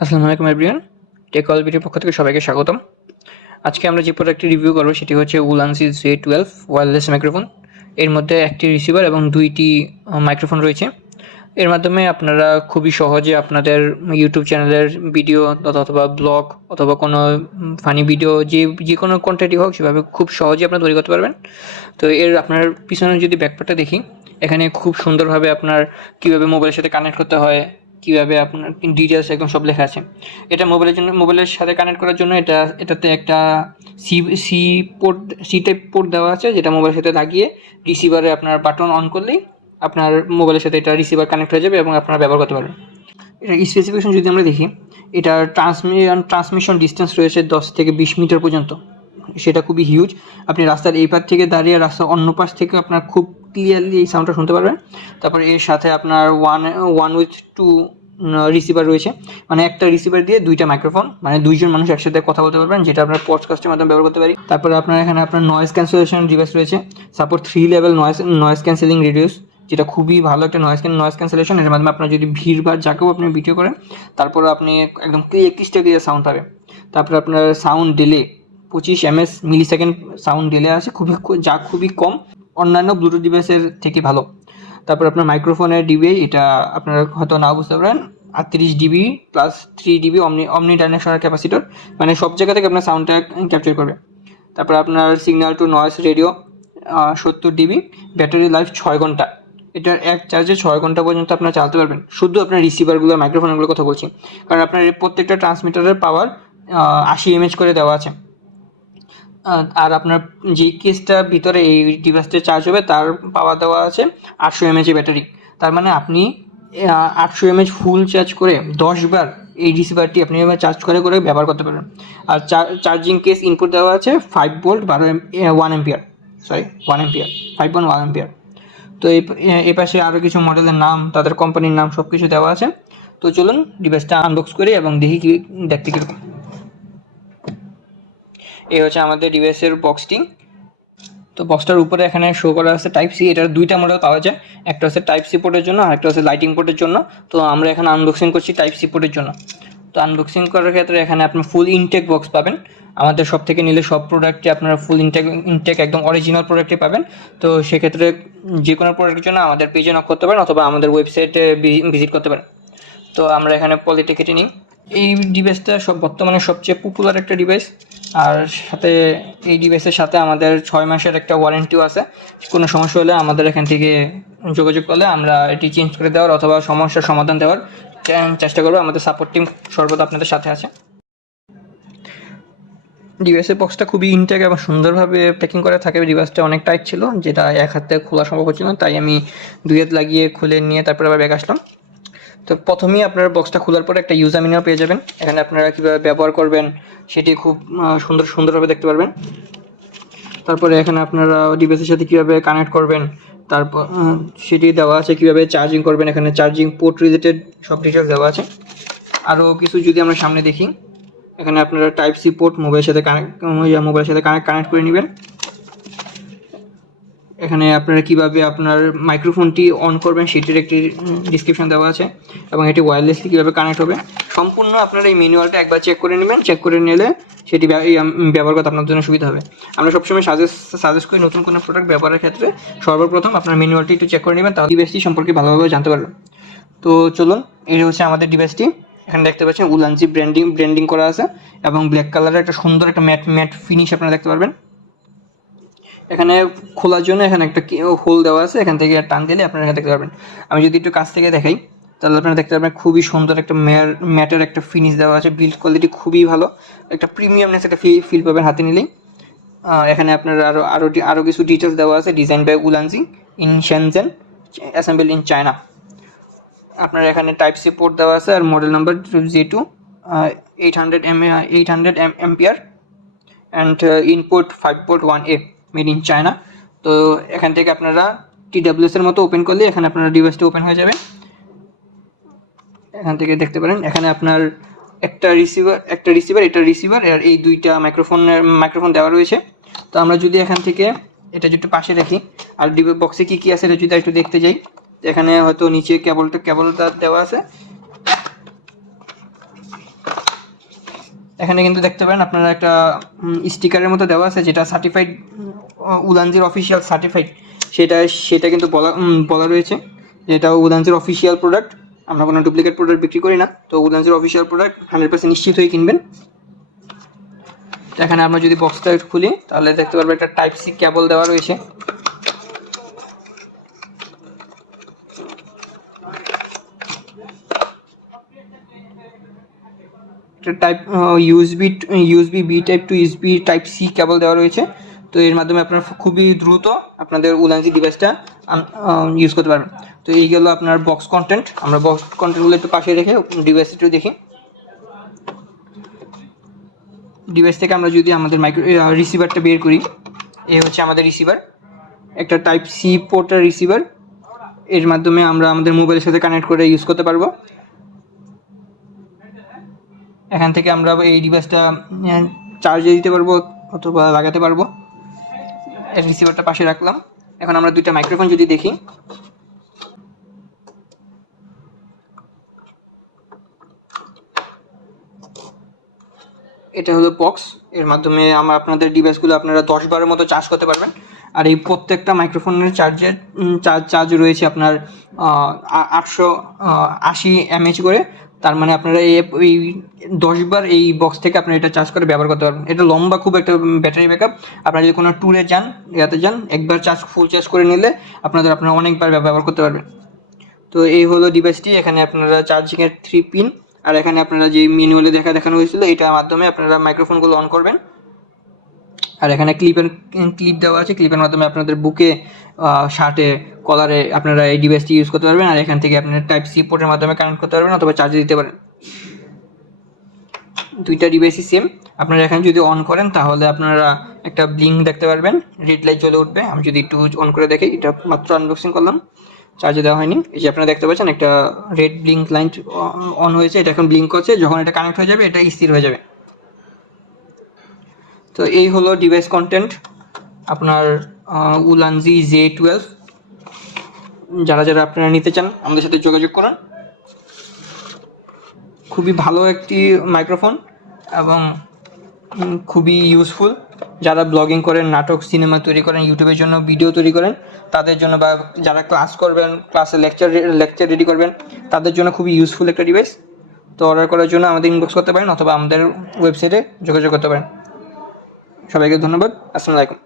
আসসালামু আলাইকুম everyone, take all ভিডিওর পক্ষ থেকে সবাইকে স্বাগতম। আজকে আমরা যে প্রোডাক্টটি রিভিউ করবো সেটি হচ্ছে উলানসি Z12 ওয়্যারলেস মাইক্রোফোন। এর মধ্যে একটি রিসিভার এবং দুইটি মাইক্রোফোন রয়েছে। এর মাধ্যমে আপনারা খুবই সহজে আপনাদের ইউটিউব চ্যানেলের ভিডিও অথবা ব্লগ অথবা কোনো ফানি ভিডিও যে কোনো কন্টেন্টই হোক সেভাবে খুব সহজে আপনারা তৈরি করতে পারবেন। তো এর আপনার পিছনে যদি ব্যাকপ্যাকটা দেখি, এখানে খুব সুন্দরভাবে আপনার কীভাবে মোবাইলের সাথে কানেক্ট করতে হয়, কীভাবে আপনার ডিটেলস একদম সব লেখা আছে। এটা মোবাইলের সাথে কানেক্ট করার জন্য এটাতে একটা C port, C type port দেওয়া আছে, যেটা মোবাইলের সাথে লাগিয়ে রিসিভারে আপনার বাটন অন করলেই আপনার মোবাইলের সাথে এটা রিসিভার কানেক্ট হয়ে যাবে এবং আপনারা ব্যবহার করতে পারবেন। এটার স্পেসিফিকেশন যদি আমরা দেখি, এটার ট্রান্সমিশন ডিস্টেন্স রয়েছে 10 থেকে 20 মিটার পর্যন্ত। সেটা খুবই হিউজ। আপনি রাস্তার এই পাশ থেকে দাঁড়িয়ে রাস্তার অন্য পাশ থেকে আপনার খুব ক্লিয়ারলি এই সাউন্ডটা শুনতে পারবেন। তারপর এর সাথে আপনার ওয়ান উইথ টু রিসিভার রয়েছে, মানে একটা রিসিভার দিয়ে দুইটা মাইক্রোফোন, মানে দুইজন মানুষ একসাথে কথা বলতে পারবেন, যেটা আপনার পডকাস্টের মাধ্যমে ব্যবহার করতে পারি। তারপরে আপনার এখানে আপনার নয়েজ ক্যান্সেলেশন ডিভাইস রয়েছে, support 3 level noise cancelling reduce, যেটা খুবই ভালো একটা নয়েজ ক্যান্সেলেশন। এর মাধ্যমে আপনার যদি ভিড়ভাড় যাকেও আপনি ভিডিও করেন, তারপর আপনি একদম ক্লিয়ার সাউন্ড পাবে। তারপরে আপনার sound delay 25 ms millisecond sound delay আছে, খুবই কম, অন্যান্য ব্লুটুথ ডিভাইসের থেকে ভালো। তারপর আপনার মাইক্রোফোনের ডিবি, এটা আপনারা হয়তো নাও বুঝতে পারেন, 38 ডিবি প্লাস 3 ডিবি অমনি ডাইরেকশনাল ক্যাপাসিটর, মানে সব জায়গা থেকে আপনার সাউন্ডটা ক্যাপচার করবে। তারপর আপনার signal two noise radio 70 DB, battery life 6 ঘন্টা। এটার এক চার্জে 6 ঘন্টা পর্যন্ত আপনারা চালাতে পারবেন। শুধু আপনার রিসিভারগুলো, মাইক্রোফোনগুলোর কথা বলছি, কারণ আপনার প্রত্যেকটা ট্রান্সমিটারের পাওয়ার 80 mAh করে দেওয়া আছে। আর আপনার যে কেসটা ভিতরে এই ডিভাইসটা চার্জ হবে তার পাওয়ার দেওয়া আছে 800 mAh ব্যাটারি। তার মানে আপনি 800 mAh ফুল চার্জ করে 10 বার এই রিসিভারটি আপনি এবার চার্জ করে ব্যবহার করতে পারেন। আর চার্জিং কেস ইনপুট দেওয়া আছে 5 ভোল্ট 1 অ্যাম্পিয়ার, 5.1 অ্যাম্পিয়ার। তো এই পাশে আরও কিছু মডেলের নাম, তাদের কোম্পানির নাম সব কিছু দেওয়া আছে। তো চলুন ডিভাইসটা আনবক্স করি এবং দেখি কি দেখতে কীরকম। এই হচ্ছে আমাদের ডিভাইসের বক্সটি। তো বক্সটার উপরে এখানে শো করা আছে টাইপ সি। এটার দুইটা মডেল পাওয়া যায়, একটা হচ্ছে টাইপ সি পোর্টের জন্য আর একটা হচ্ছে লাইটিং পোর্টের জন্য। তো আমরা এখানে আনবক্সিং করছি টাইপ সি পোর্টের জন্য। তো আনবক্সিং করার ক্ষেত্রে এখানে আপনি ফুল ইনটেক বক্স পাবেন। আমাদের সব থেকে নিলে সব প্রোডাক্টে আপনারা ফুল ইনটেক একদম অরিজিনাল প্রোডাক্টে পাবেন। তো সেক্ষেত্রে যে কোনো প্রোডাক্টের জন্য আমাদের পেজে নক করতে পারেন অথবা আমাদের ওয়েবসাইটে ভিজিট করতে পারেন। তো আমরা এখানে পলিতে কেটে নিই। এই ডিভাইসটা বর্তমানে সবচেয়ে পপুলার একটা ডিভাইস। আর সাথে এই ডিভাইসের সাথে আমাদের 6 মাসের একটা ওয়ারেন্টিও আছে। কোনো সমস্যা হলে আমাদের এখান থেকে যোগাযোগ করলে আমরা এটি চেঞ্জ করে দেওয়ার অথবা সমস্যার সমাধান দেওয়ার চেষ্টা করবো। আমাদের সাপোর্ট টিম সর্বদা আপনাদের সাথে আছে। ডিভাইসের বক্সটা খুবই ইনটেক এবং সুন্দরভাবে প্যাকিং করা থাকে। ডিভাইসটা অনেক টাইট ছিল, যেটা এক হাতে খোলা সম্ভব হচ্ছিল না, তাই আমি 2 হাত লাগিয়ে খুলে নিয়ে তারপরে আবার ব্যাগ আসলাম। তো প্রথমেই আপনার বক্সটা খোলার পরে একটা ইউজার ম্যানুয়াল পেয়ে যাবেন। এখানে আপনারা কীভাবে ব্যবহার করবেন সেটি খুব সুন্দরভাবে দেখতে পারবেন। তারপরে এখানে আপনারা ডিভাইসের সাথে কীভাবে কানেক্ট করবেন, তারপর সেটি দেওয়া আছে, কীভাবে চার্জিং করবেন, এখানে চার্জিং পোর্ট রিলেটেড সব ডিটেলস দেওয়া আছে। আরও কিছু যদি আমরা সামনে দেখি, এখানে আপনারা টাইপ সি পোর্ট মোবাইলের সাথে কানেক্ট করে নেবেন। এখানে আপনারা কিভাবে আপনার মাইক্রোফোনটি অন করবেন সেটির একটি ডিসক্রিপশন দেওয়া আছে এবং এটি ওয়্যারলেসলি কীভাবে কানেক্ট হবে সম্পূর্ণ আপনারা এই ম্যানুয়ালটা একবার চেক করে নেবেন। চেক করে নিলে সেটি ব্যবহার করতে আপনার জন্য সুবিধা হবে। আমরা সবসময় সাজেস্ট করি নতুন কোনো প্রোডাক্ট ব্যবহারের ক্ষেত্রে সর্বপ্রথম আপনার ম্যানুয়ালটি একটু চেক করে নেবেন, তাহলে ডিভাইসটি সম্পর্কে ভালোভাবে জানতে পারবেন। তো চলুন, এই হচ্ছে আমাদের ডিভাইসটি। এখানে দেখতে পাচ্ছেন উলানসি ব্র্যান্ডিং করা আছে এবং ব্ল্যাক কালারের একটা সুন্দর একটা ম্যাট ফিনিশ আপনারা দেখতে পারবেন। এখানে খোলার জন্য এখানে একটা হোল দেওয়া আছে, এখান থেকে টান দিলে আপনারা এখানে দেখতে পারবেন। আমি যদি একটু কাছ থেকে দেখাই তাহলে আপনারা দেখতে পারবেন খুবই সুন্দর একটা ম্যাটের একটা ফিনিশ দেওয়া আছে। বিল্ড কোয়ালিটি খুবই ভালো, একটা প্রিমিয়ামনেস একটা ফিল পাবেন হাতে নিলেই। এখানে আপনারা আরও কিছু ডিটেলস দেওয়া আছে। Design by Ulanzi in Shenzhen, assemble in China. আপনার এখানে টাইপ সি পোর্ট দেওয়া আছে আর model number Z2 800 ampere and input 5.1A made in China. তো এখান থেকে আপনারা TWS এর মতো ওপেন করলে এখানে আপনার ডিভাইসটা ওপেন হয়ে যাবে। এখান থেকে দেখতে পারেন এখানে আপনার একটা রিসিভার আর এই দুইটা মাইক্রোফোন দেওয়া রয়েছে। তো আমরা যদি এখান থেকে এটা যদি পাশে রাখি আর বক্সে কী আছে এটা যদি একটু দেখতে যাই, এখানে হয়তো নিচে কেবলটা দেওয়া আছে। এখানে কিন্তু দেখতে পারেন আপনারা একটা স্টিকারের মতো দেওয়া আছে, যেটা সার্টিফাইড, উলানজির অফিসিয়াল সার্টিফাইড, সেটা কিন্তু বলা রয়েছে যে এটা উলানজির অফিসিয়াল প্রোডাক্ট। আমরা কোনো ডুপ্লিকেট প্রোডাক্ট বিক্রি করি না, তো উলানজির অফিসিয়াল প্রোডাক্ট 100% নিশ্চিত হয়ে কিনবেন। এখানে আমরা যদি বক্সটা খুলি তাহলে দেখতে পারবো একটা টাইপ সি কেবল দেওয়া রয়েছে। Type USB B type to USB type C cable দেওয়া রয়েছে। তো এর মাধ্যমে আপনারা খুবই দ্রুত আপনাদের উলানজি ডিভাইসটা ইউজ করতে পারবেন। তো এই গেল আপনার বক্স কন্টেন্ট। আমরা বক্স কন্টেন্টগুলো একটু পাশে রেখে ডিভাইস একটু দেখি। ডিভাইস থেকে আমরা যদি আমাদের রিসিভারটা বের করি, এই হচ্ছে আমাদের রিসিভার, একটা টাইপ সি পোর্টের রিসিভার। এর মাধ্যমে আমরা আমাদের মোবাইলের সাথে কানেক্ট করে ইউজ করতে পারবো। এখান থেকে আমরা এই ডিভাইসটা চার্জে দিতে পারবো অথবা লাগাতে পারবো। এর রিসিভারটা পাশে রাখলাম। এখন আমরা দুইটা মাইক্রোফোন যদি দেখি, এটা হলো বক্স। এর মাধ্যমে আপনাদের ডিভাইসগুলো আপনারা 10-12 মতো চার্জ করতে পারবেন। আর এই প্রত্যেকটা মাইক্রোফোনের চার্জ রয়েছে আপনার 880 mAh করে। তার মানে আপনারা এই 10 বার এই বক্স থেকে আপনারা এটা চার্জ করে ব্যবহার করতে পারবেন। এটা লম্বা খুব একটা ব্যাটারি ব্যাকআপ। আপনারা যদি কোনো ট্যুরে যান, একবার ফুল চার্জ করে নিলে আপনারা অনেকবার ব্যবহার করতে পারবেন। তো এই হলো ডিভাইসটি। এখানে আপনারা চার্জিংয়ের 3 পিন, আর এখানে আপনারা যে ম্যানুয়ালে দেখানো হয়েছিল এটার মাধ্যমে আপনারা মাইক্রোফোনগুলো অন করবেন। আর এখানে ক্লিপ দেওয়া আছে, ক্লিপের মাধ্যমে আপনাদের বুকে, শার্টে, কলারে আপনারা এই ডিভাইসটি ইউজ করতে পারবেন। আর এখান থেকে আপনারা টাইপ সি পোর্টের মাধ্যমে কানেক্ট করতে পারবেন অথবা চার্জে দিতে পারেন। দুইটা ডিভাইসই সেম। আপনারা এখানে যদি অন করেন তাহলে আপনারা একটা ব্লিঙ্ক দেখতে পারবেন, রেড লাইট জ্বলে উঠবে। আমি যদি একটু অন করে দেখি, এটা মাত্র আনবক্সিং করলাম, চার্জে দেওয়া হয়নি। এই যে আপনারা দেখতে পাচ্ছেন একটা রেড ব্লিঙ্ক লাইট অন হয়েছে, এটা এখন ব্লিঙ্ক করছে। যখন এটা কানেক্ট হয়ে যাবে এটা স্থির হয়ে যাবে। তো এই হলো ডিভাইস কন্টেন্ট আপনার উলানজি J12। যারা আপনারা নিতে চান আমাদের সাথে যোগাযোগ করুন। খুবই ভালো একটি মাইক্রোফোন এবং খুবই ইউজফুল। যারা ব্লগিং করেন, নাটক, সিনেমা তৈরি করেন, ইউটিউবের জন্য ভিডিও তৈরি করেন তাদের জন্য, বা যারা ক্লাস করবেন, ক্লাসে লেকচার রেডি করবেন, তাদের জন্য খুবই ইউজফুল একটা ডিভাইস। তো অর্ডার করার জন্য আমাদের ইনবক্স করতে পারেন অথবা আমাদের ওয়েবসাইটে যোগাযোগ করতে পারেন। সবাইকে ধন্যবাদ। আসসালামু আলাইকুম।